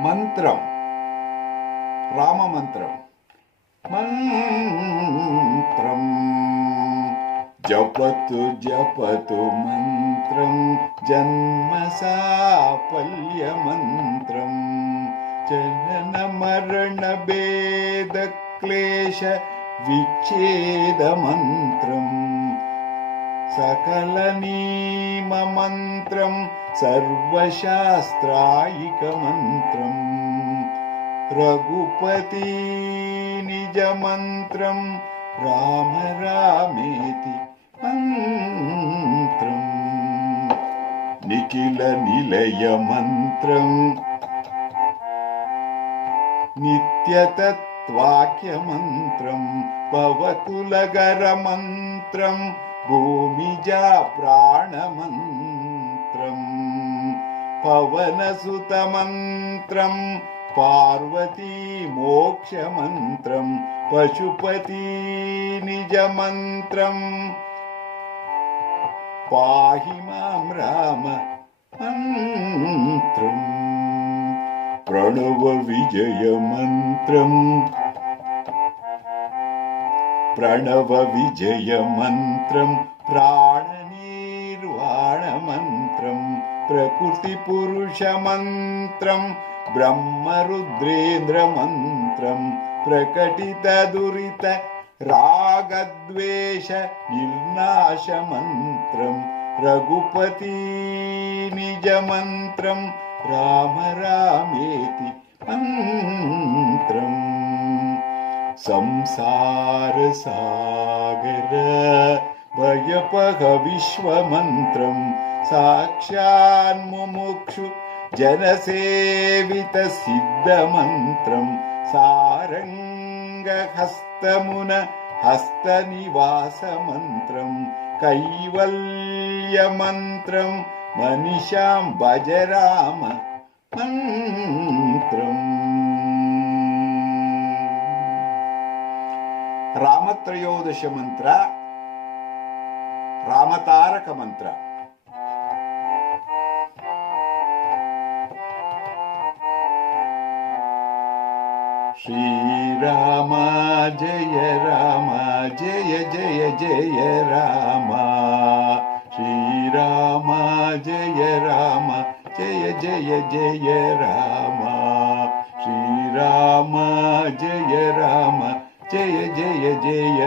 మంత్రం, రామమంత్రం. మంత్రం జపతు జపతు మంత్రం, జన్మ సాఫల్య మంత్రం, జనన మరణ భేద క్లేశ విచ్ఛేద మంత్రం, సకల నీమ మంత్రం, సర్వశాస్త్రాయిక మంత్రం, రఘుపతి నిజ మంత్రం, రామ రామేతి మంత్రం, నిఖిల నిలయ మంత్రం, నిత్యతత్వాక్య మంత్రం, పవతులగర మంత్రం, భూమిజా ప్రాణ మంత్రం, పవనసుత మంత్రం, పార్వతీ మోక్ష మంత్రం, పశుపతి నిజ మంత్రం, పాహి మాం రామ మంత్రం, ప్రణవ విజయ మంత్రం, ప్రణవ విజయ మంత్రం, ప్రాణ నిర్వాణ మంత్రం, ప్రకృతి పురుష మంత్రం, బ్రహ్మరుద్రేంద్ర మంత్రం, ప్రకటిత దురిత రాగద్వేష నిర్నాశ మంత్రం, రఘుపతి నిజ మంత్రం, రామ రామేతి మంత్రం, సంసార సాగర భయపహ విశ్వ మంత్రం, సాక్షాన్ముముక్షు జనసేవిత సిద్ధ మంత్రం, సారంగ హస్తమున హస్త నివాస మంత్రం, కైవల్య మంత్రం, మనిషాం భజరామ మంత్రం. రామత్రయోదశ మంత్ర, రామతారక మంత్ర. శ్రీరామ జయ రామ జయ జయ జయ రామ, శ్రీరామ జయ రామ జయ జయ జయ రామ, శ్రీరామ జయ రామ జయ జయ జయ